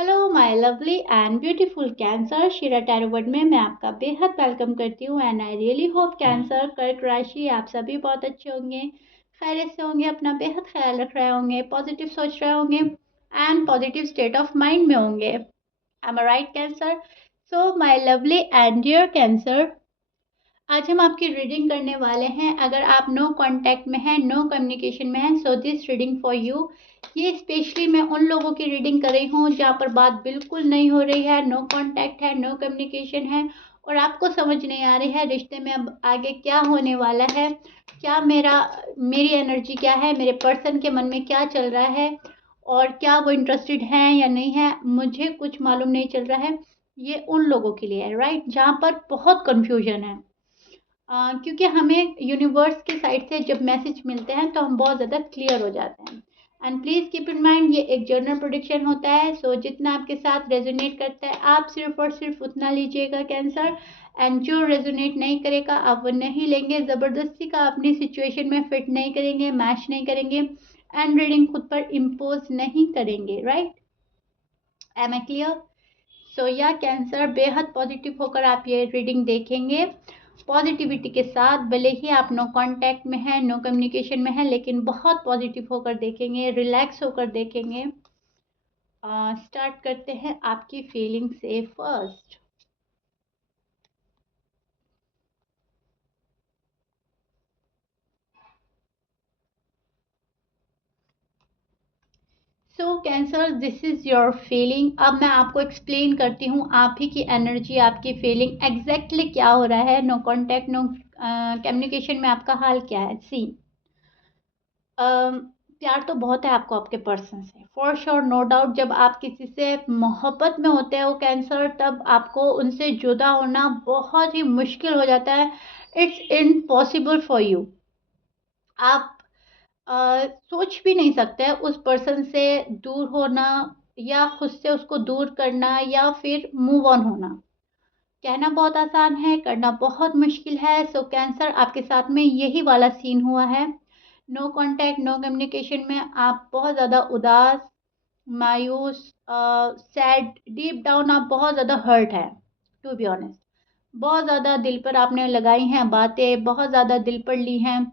Hello my lovely and beautiful cancer, शिरा tarot word में मैं आपका बेहद वेलकम करती हूँ। And I really hope cancer, कर्क राशि आप सभी बहुत अच्छे होंगे, खैरियत से होंगे, अपना बेहद ख्याल रख रहे होंगे, पॉजिटिव सोच रहे होंगे and positive state of mind में होंगे। I am right Cancer? So my lovely and dear Cancer, आज हम आपकी रीडिंग करने वाले हैं। अगर आप नो कांटेक्ट में हैं, नो कम्युनिकेशन में हैं, so this reading for you. ये स्पेशली मैं उन लोगों की रीडिंग कर रही हूँ जहाँ पर बात बिल्कुल नहीं हो रही है, नो कांटेक्ट है, नो कम्युनिकेशन है और आपको समझ नहीं आ रही है रिश्ते में अब आगे क्या होने वाला है, क्या मेरी एनर्जी क्या है, मेरे पर्सन के मन में क्या चल रहा है और क्या वो इंटरेस्टेड हैं या नहीं है, मुझे कुछ मालूम नहीं चल रहा है। ये उन लोगों के लिए है, राइट, जहाँ पर बहुत कन्फ्यूजन है। क्योंकि हमें यूनिवर्स की साइड से जब मैसेज मिलते हैं तो हम बहुत ज़्यादा क्लियर हो जाते हैं। And please keep in mind, ये एक जर्नल प्रोडिक्शन होता है, सो जितना आपके साथ रेजोनेट करता है आप सिर्फ और सिर्फ उतना लीजिएगा कैंसर। एंड जो रेजोनेट नहीं करेगा आप वो नहीं लेंगे, ज़बरदस्ती का अपनी सिचुएशन में फिट नहीं करेंगे, मैच नहीं करेंगे एंड रीडिंग खुद पर इम्पोज नहीं करेंगे, right? Am I clear? So या कैंसर, बेहद पॉजिटिव होकर आप ये रीडिंग देखेंगे, पॉजिटिविटी के साथ। भले ही आप नो कांटेक्ट में हैं, नो कम्युनिकेशन में हैं, लेकिन बहुत पॉजिटिव होकर देखेंगे, रिलैक्स होकर देखेंगे। स्टार्ट करते हैं आपकी फीलिंग से first. So cancer, this is your feeling. अब मैं आपको एक्सप्लेन करती हूँ आप ही की एनर्जी, आपकी फीलिंग एग्जैक्टली क्या हो रहा है। नो कांटेक्ट, नो कम्युनिकेशन में आपका हाल क्या है। सी, प्यार तो बहुत है आपको आपके पर्सन से, फॉर श्योर, नो डाउट। जब आप किसी से मोहब्बत में होते हो कैंसर, तब आपको उनसे जुदा होना बहुत ही मुश्किल हो जाता है। It's impossible for you. आप सोच भी नहीं सकते उस पर्सन से दूर होना या खुद से उसको दूर करना या फिर मूव ऑन होना। कहना बहुत आसान है, करना बहुत मुश्किल है। सो कैंसर, आपके साथ में यही वाला सीन हुआ है। नो कांटेक्ट, नो कम्युनिकेशन में आप बहुत ज़्यादा उदास, मायूस, सैड, डीप डाउन आप बहुत ज़्यादा हर्ट है, टू बी ऑनेस्ट। बहुत ज़्यादा दिल पर आपने लगाई हैं बातें, बहुत ज़्यादा दिल पर ली हैं।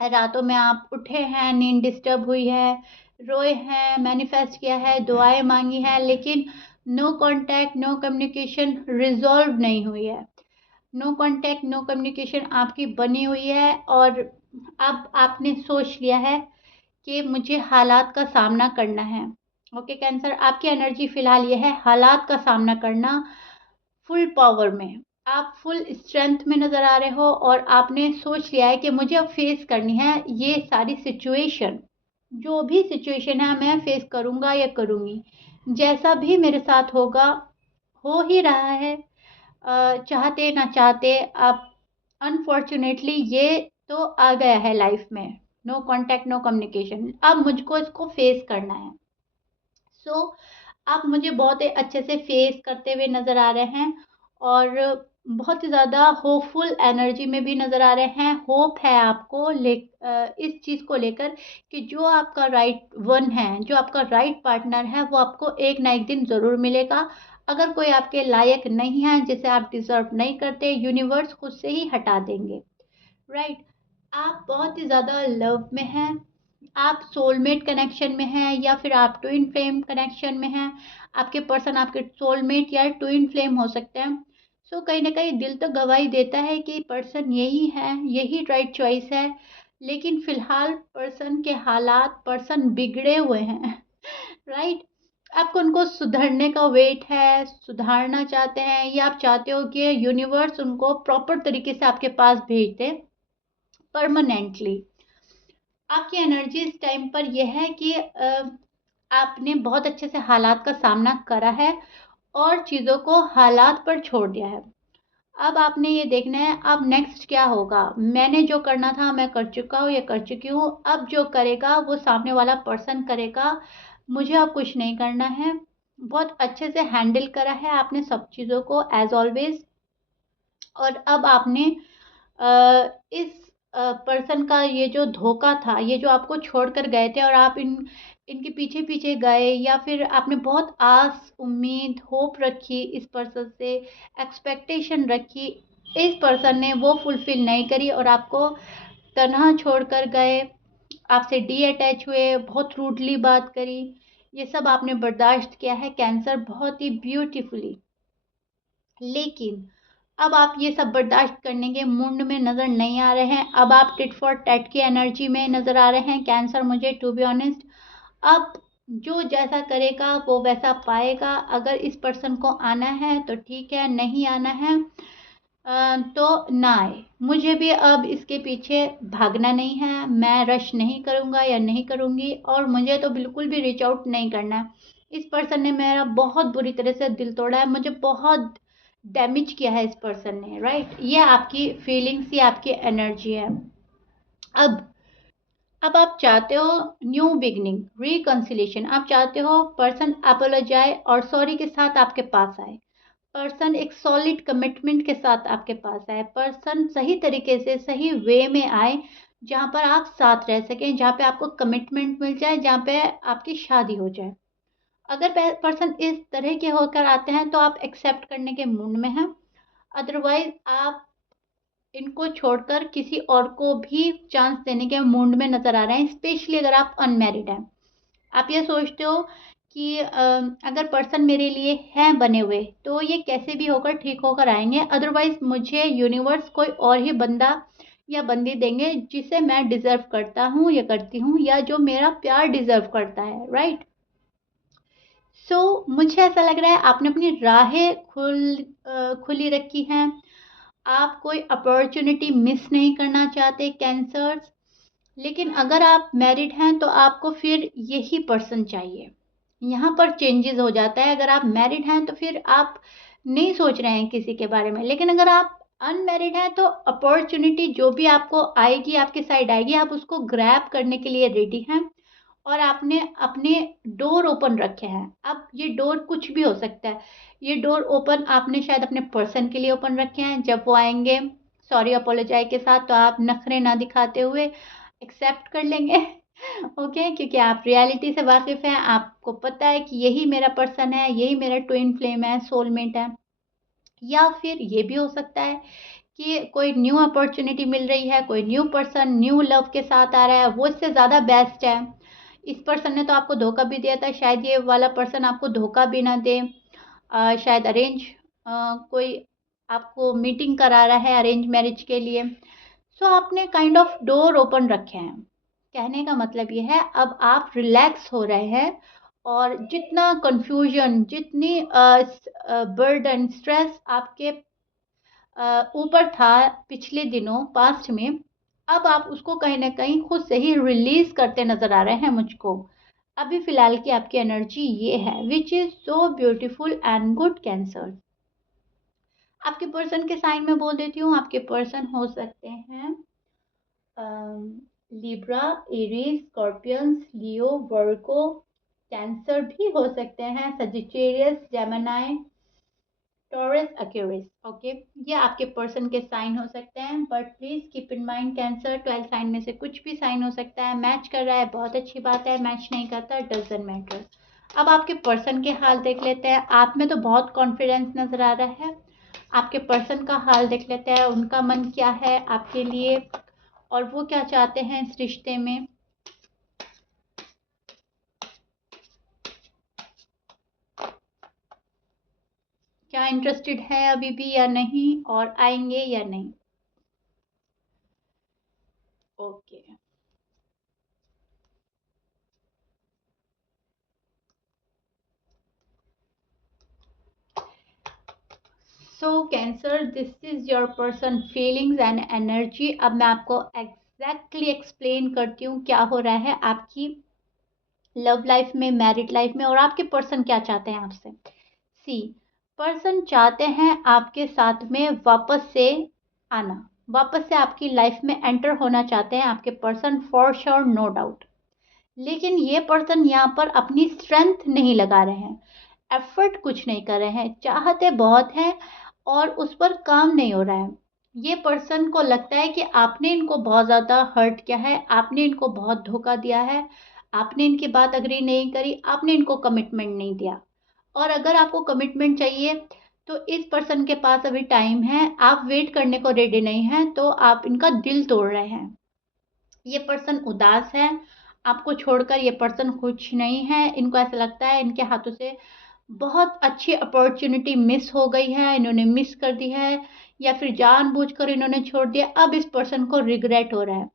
रातों में आप उठे हैं, नींद डिस्टर्ब हुई है, रोए हैं, मैनिफेस्ट किया है, दुआएं मांगी हैं, लेकिन no contact, no communication resolve नहीं हुई है। नो कांटेक्ट, नो कम्युनिकेशन आपकी बनी हुई है और अब आपने सोच लिया है कि मुझे हालात का सामना करना है। ओके कैंसर, आपकी एनर्जी फिलहाल ये है, हालात का सामना करना फुल पावर में। आप फुल स्ट्रेंथ में नज़र आ रहे हो और आपने सोच लिया है कि मुझे अब फेस करनी है ये सारी सिचुएशन। जो भी सिचुएशन है मैं फेस करूँगा या करूँगी, जैसा भी मेरे साथ होगा, हो ही रहा है। चाहते ना चाहते अब अनफॉर्चुनेटली ये तो आ गया है लाइफ में। नो कांटेक्ट, नो कम्युनिकेशन, अब मुझको इसको फेस करना है। सो आप मुझे बहुत ही अच्छे से फेस करते हुए नज़र आ रहे हैं और बहुत ही ज़्यादा होपफुल एनर्जी में भी नज़र आ रहे हैं। होप है आपको इस चीज़ को लेकर कि जो आपका राइट वन है, जो आपका राइट पार्टनर है, वो आपको एक ना एक दिन ज़रूर मिलेगा। अगर कोई आपके लायक नहीं है, जिसे आप डिज़र्व नहीं करते, यूनिवर्स खुद से ही हटा देंगे, राइट? आप बहुत ही ज़्यादा लव में हैं, आप सोलमेट कनेक्शन में हैं या फिर आप ट्विन फ्लेम कनेक्शन में हैं। आपके पर्सन आपके सोलमेट या ट्विन फ्लेम हो सकते हैं। सो कहीं ना कहीं दिल तो गवाही देता है कि पर्सन यही है, यही राइट चॉइस है, लेकिन फिलहाल पर्सन के हालात, पर्सन बिगड़े हुए हैं राइट? आपको उनको सुधरने का वेट है, सुधारना चाहते हैं या आप चाहते हो कि यूनिवर्स उनको प्रॉपर तरीके से आपके पास भेज दे परमानेंटली। आपकी एनर्जी इस टाइम पर यह है कि आपने बहुत अच्छे से हालात का सामना करा है और चीज़ों को हालात पर छोड़ दिया है। अब आपने ये देखना है अब नेक्स्ट क्या होगा। मैंने जो करना था मैं कर चुका हूँ या कर चुकी हूँ, अब जो करेगा वो सामने वाला पर्सन करेगा, मुझे अब कुछ नहीं करना है। बहुत अच्छे से हैंडल करा है आपने सब चीज़ों को एज ऑलवेज। और अब आपने इस पर्सन का ये जो धोखा था, ये जो आपको छोड़कर गए थे और आप इनके पीछे पीछे गए, या फिर आपने बहुत आस उम्मीद होप रखी इस पर्सन से, एक्सपेक्टेशन रखी, इस पर्सन ने वो फुलफिल नहीं करी और आपको तनहा छोड़कर गए, आपसे डी अटैच हुए, बहुत रूडली बात करी, ये सब आपने बर्दाश्त किया है कैंसर बहुत ही ब्यूटीफुली। लेकिन अब आप ये सब बर्दाश्त करने के मूड में नज़र नहीं आ रहे हैं। अब आप टिट फॉर टैट की एनर्जी में नज़र आ रहे हैं कैंसर। मुझे टू बी ऑनेस्ट, अब जो जैसा करेगा वो वैसा पाएगा। अगर इस पर्सन को आना है तो ठीक है, नहीं आना है तो ना आए। मुझे भी अब इसके पीछे भागना नहीं है, मैं रश नहीं करूँगा या नहीं करूँगी, और मुझे तो बिल्कुल भी रीच आउट नहीं करना है। इस पर्सन ने मेरा बहुत बुरी तरह से दिल तोड़ा है, मुझे बहुत डैमेज किया है इस पर्सन ने, राइट। ये आपकी फीलिंग्स, ये आपकी एनर्जी है। अब आप चाहते हो न्यू बिगनिंग, रिकंसिलेशन। आप चाहते हो पर्सन अपोलोजाइज और सॉरी के साथ आपके पास आए, पर्सन एक सॉलिड कमिटमेंट के साथ आपके पास आए, पर्सन सही तरीके से सही वे में आए, जहाँ पर आप साथ रह सकें, जहाँ पे आपको कमिटमेंट मिल जाए, जहाँ पे आपकी शादी हो जाए। अगर पर्सन इस तरह के होकर आते हैं तो आप एक्सेप्ट करने के मूड में हैं, अदरवाइज आप इनको छोड़कर किसी और को भी चांस देने के मूड में नज़र आ रहे हैं, स्पेशली अगर आप अनमैरिड हैं। आप ये सोचते हो कि अगर पर्सन मेरे लिए हैं बने हुए तो ये कैसे भी होकर ठीक होकर आएंगे, अदरवाइज मुझे यूनिवर्स कोई और ही बंदा या बंदी देंगे जिसे मैं डिज़र्व करता हूँ या करती हूँ, या जो मेरा प्यार डिज़र्व करता है, राइट। सो मुझे ऐसा लग रहा है आपने अपनी राहें खुली रखी हैं, आप कोई अपॉर्चुनिटी मिस नहीं करना चाहते कैंसर्स। लेकिन अगर आप मैरिड हैं तो आपको फिर यही पर्सन चाहिए। यहाँ पर चेंजेस हो जाता है। अगर आप मैरिड हैं तो फिर आप नहीं सोच रहे हैं किसी के बारे में, लेकिन अगर आप अनमैरिड हैं तो अपॉर्चुनिटी जो भी आपको आएगी, आपके साइड आएगी, आप उसको ग्रैब करने के लिए रेडी हैं और आपने अपने डोर ओपन रखे हैं। अब ये डोर कुछ भी हो सकता है। ये डोर ओपन आपने शायद अपने पर्सन के लिए ओपन रखे हैं, जब वो आएंगे सॉरी अपोलोजाइज के साथ तो आप नखरे ना दिखाते हुए एक्सेप्ट कर लेंगे ओके क्योंकि आप रियलिटी से वाकिफ़ हैं, आपको पता है कि यही मेरा पर्सन है, यही मेरा ट्विन फ्लेम है, सोलमेट है। या फिर ये भी हो सकता है कि कोई न्यू अपॉर्चुनिटी मिल रही है, कोई न्यू पर्सन न्यू लव के साथ आ रहा है, वो इससे ज़्यादा बेस्ट है। इस पर्सन ने तो आपको धोखा भी दिया था, शायद ये वाला पर्सन आपको धोखा भी ना दे। शायद अरेंज कोई आपको मीटिंग करा रहा है अरेंज मैरिज के लिए। सो आपने काइंड ऑफ डोर ओपन रखे हैं। कहने का मतलब ये है अब आप रिलैक्स हो रहे हैं, और जितना कंफ्यूजन, जितनी बर्डन, स्ट्रेस आपके ऊपर था पिछले दिनों पास्ट में, अब आप उसको कहीं ना कहीं खुद से ही रिलीज करते नजर आ रहे हैं मुझको। अभी फिलहाल की आपकी एनर्जी ये है, which is so beautiful and good Cancer. आपके पर्सन के साइन में बोल देती हूँ। आपके पर्सन हो सकते हैं Libra, Aries, Scorpions, Leo, Virgo, Cancer भी हो सकते हैं, Sagittarius, Gemini, Taurus, Aquarius. Okay, ये आपके पर्सन के साइन हो सकते हैं, but please keep in mind Cancer 12 sign में से कुछ भी साइन हो सकता है। मैच कर रहा है बहुत अच्छी बात है, मैच नहीं करता डजंट मैटर। अब आपके पर्सन के हाल देख लेते हैं। आप में तो बहुत कॉन्फिडेंस नजर आ रहा है। आपके पर्सन का हाल देख लेते हैं, उनका मन क्या है आपके लिए और वो क्या चाहते हैं इस रिश्ते में। क्या इंटरेस्टेड है अभी भी या नहीं, और आएंगे या नहीं। Okay, so cancer, this is your person feelings and energy. अब मैं आपको एग्जैक्टली एक्सप्लेन करती हूँ क्या हो रहा है आपकी लव लाइफ में, मैरिड लाइफ में, और आपके पर्सन क्या चाहते हैं आपसे। सी, पर्सन चाहते हैं आपके साथ में वापस से आना, वापस से आपकी लाइफ में एंटर होना चाहते हैं आपके person, for sure, no doubt. लेकिन ये पर्सन यहाँ पर अपनी स्ट्रेंथ नहीं लगा रहे हैं, एफर्ट कुछ नहीं कर रहे हैं, चाहते बहुत हैं और उस पर काम नहीं हो रहा है। ये पर्सन को लगता है कि आपने इनको बहुत ज़्यादा हर्ट किया है, आपने इनको बहुत धोखा दिया है, आपने इनकी बात एग्री नहीं करी, आपने इनको कमिटमेंट नहीं दिया। और अगर आपको कमिटमेंट चाहिए, तो इस पर्सन के पास अभी टाइम है, आप वेट करने को रेडी नहीं हैं, तो आप इनका दिल तोड़ रहे हैं। ये पर्सन उदास है, आपको छोड़कर ये पर्सन खुश नहीं है, इनको ऐसा लगता है इनके हाथों से बहुत अच्छी अपॉर्च्युनिटी मिस हो गई है, इन्होंने मिस कर दी है, या फिर जानबूझकर इन्होंने छोड़ दिया। अब इस पर्सन को रिग्रेट हो रहा है,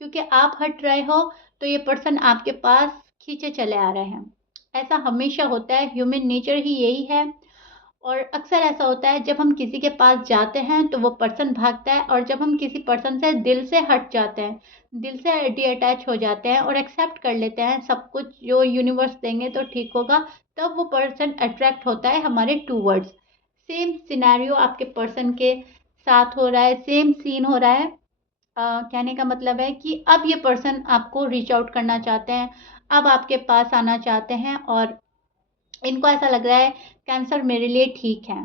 क्योंकि आप हट रहे हो, तो ये पर्सन आपके पास खींचे चले आ रहे हैं। ऐसा हमेशा होता है, ह्यूमन नेचर ही यही है। और अक्सर ऐसा होता है, जब हम किसी के पास जाते हैं तो वो पर्सन भागता है, और जब हम किसी पर्सन से दिल से हट जाते हैं, दिल से डिअटैच हो जाते हैं और एक्सेप्ट कर लेते हैं सब कुछ जो यूनिवर्स देंगे तो ठीक होगा, तब वो पर्सन अट्रैक्ट होता है हमारे टूवर्ड्स। सेम सिनेरियो आपके पर्सन के साथ हो रहा है, सेम सीन हो रहा है। कहने का मतलब है कि अब ये पर्सन आपको रीच आउट करना चाहते हैं, अब आपके पास आना चाहते हैं, और इनको ऐसा लग रहा है कैंसर मेरे लिए ठीक है।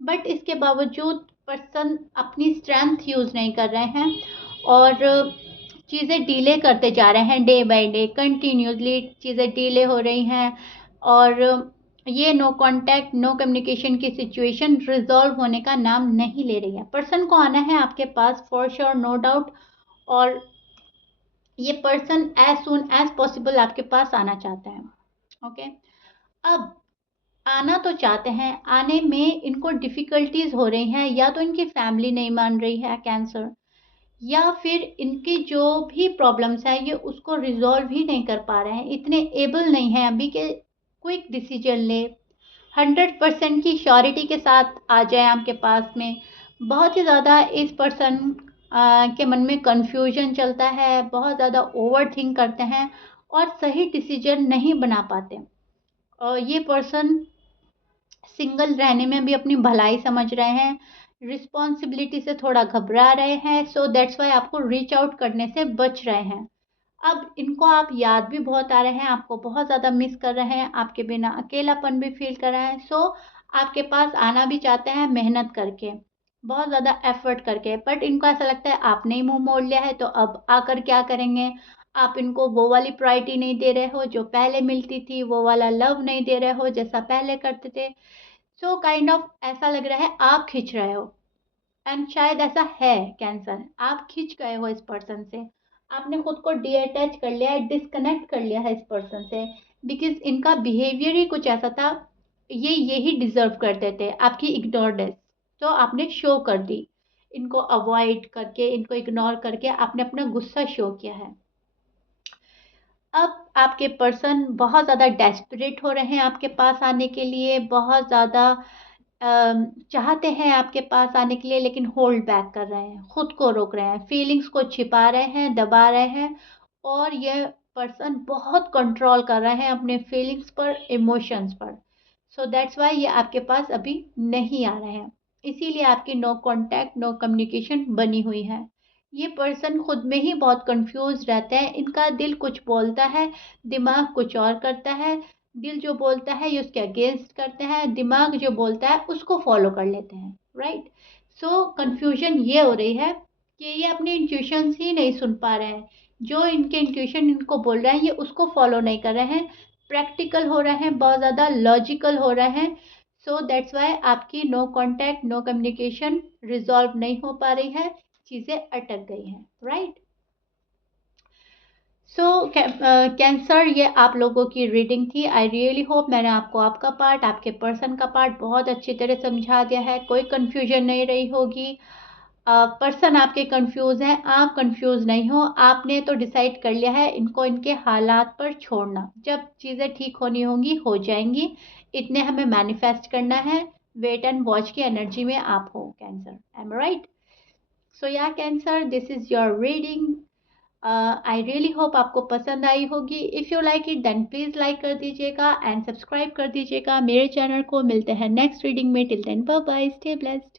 बट इसके बावजूद पर्सन अपनी स्ट्रेंथ यूज़ नहीं कर रहे हैं, और चीज़ें डिले करते जा रहे हैं, डे बाय डे कंटिन्यूसली चीज़ें डिले हो रही हैं, और ये नो कांटेक्ट नो कम्युनिकेशन की सिचुएशन रिजॉल्व होने का नाम नहीं ले रही है। पर्सन को आना है आपके पास फॉर श्योर, नो डाउट। और ये person as soon as possible आपके पास आना चाहता है। ओके, अब आना तो चाहते हैं, आने में इनको डिफ़िकल्टीज़ हो रही हैं, या तो इनकी फैमिली नहीं मान रही है कैंसर, या फिर इनकी जो भी प्रॉब्लम्स हैं ये उसको रिज़ॉल्व ही नहीं कर पा रहे हैं, इतने एबल नहीं हैं अभी कि क्विक डिसीजन ले, 100% की श्योरिटी के साथ आ जाए आपके पास में। बहुत ही ज़्यादा इस पर्सन के मन में कन्फ्यूजन चलता है, बहुत ज़्यादा ओवरथिंक करते हैं, और सही डिसीजन नहीं बना पाते। और ये पर्सन सिंगल रहने में भी अपनी भलाई समझ रहे हैं, रिस्पॉन्सिबिलिटी से थोड़ा घबरा रहे हैं, सो दैट्स वाई आपको रीच आउट करने से बच रहे हैं। अब इनको आप याद भी बहुत आ रहे हैं, आपको बहुत ज़्यादा मिस कर रहे हैं, आपके बिना अकेलापन भी फील कर रहे हैं, सो आपके पास आना भी चाहते हैं मेहनत करके, बहुत ज़्यादा एफर्ट करके। बट इनको ऐसा लगता है आपने ही मुंह मोड़ लिया है, तो अब आकर क्या करेंगे। आप इनको वो वाली प्रायोरिटी नहीं दे रहे हो जो पहले मिलती थी, वो वाला लव नहीं दे रहे हो जैसा पहले करते थे। सो काइंड ऑफ ऐसा लग रहा है आप खींच रहे हो, एंड शायद ऐसा है कैंसर, आप खींच गए हो इस पर्सन से, आपने खुद को डीअटैच कर लिया है, डिस्कनेक्ट कर लिया है इस पर्सन से, बिकॉज इनका बिहेवियर ही कुछ ऐसा था, ये यही डिजर्व करते थे आपकी इग्नोरनेस, तो आपने शो कर दी, इनको अवॉइड करके, इनको इग्नोर करके आपने अपना गुस्सा शो किया है। अब आपके पर्सन बहुत ज़्यादा डेस्परेट हो रहे हैं आपके पास आने के लिए, बहुत ज़्यादा चाहते हैं आपके पास आने के लिए, लेकिन होल्ड बैक कर रहे हैं, खुद को रोक रहे हैं, फीलिंग्स को छिपा रहे हैं, दबा रहे हैं, और ये पर्सन बहुत कंट्रोल कर रहे हैं अपने फीलिंग्स पर, इमोशंस पर। सो दैट्स वाई ये आपके पास अभी नहीं आ रहे हैं, इसीलिए आपकी नो कांटेक्ट नो कम्युनिकेशन बनी हुई है। ये पर्सन खुद में ही बहुत कंफ्यूज रहते हैं, इनका दिल कुछ बोलता है, दिमाग कुछ और करता है। दिल जो बोलता है ये उसके अगेंस्ट करते हैं, दिमाग जो बोलता है उसको फॉलो कर लेते हैं, राइट। सो कंफ्यूजन ये हो रही है कि ये अपने इंट्यूशंस ही नहीं सुन पा रहे हैं, जो इनके इंट्यूशन इनको बोल रहे हैं ये उसको फॉलो नहीं कर रहे हैं, प्रैक्टिकल हो रहे हैं, बहुत ज़्यादा लॉजिकल हो रहे हैं। सो दैट्स वाई आपकी no contact no communication resolve नहीं हो पा रही है, चीज़ें अटक गई हैं, राइट। सो कैंसर, ये आप लोगों की रीडिंग थी। आई रियली होप मैंने आपको आपका पार्ट, आपके पर्सन का पार्ट बहुत अच्छी तरह समझा दिया है, कोई कन्फ्यूजन नहीं रही होगी। पर्सन आपके कंफ्यूज हैं, आप कंफ्यूज नहीं हो, आपने तो डिसाइड कर लिया है इनको इनके हालात पर छोड़ना, जब चीज़ें ठीक होनी होंगी हो जाएंगी, इतने हमें मैनिफेस्ट करना है। वेट एंड वॉच की एनर्जी में आप हो कैंसर, एम राइट। सो या Cancer, this is your reading. I really hope आपको पसंद आई होगी। If you like it then please like कर दीजिएगा एंड सब्सक्राइब कर दीजिएगा मेरे चैनल को। मिलते हैं नेक्स्ट रीडिंग में, till then bye bye, stay blessed.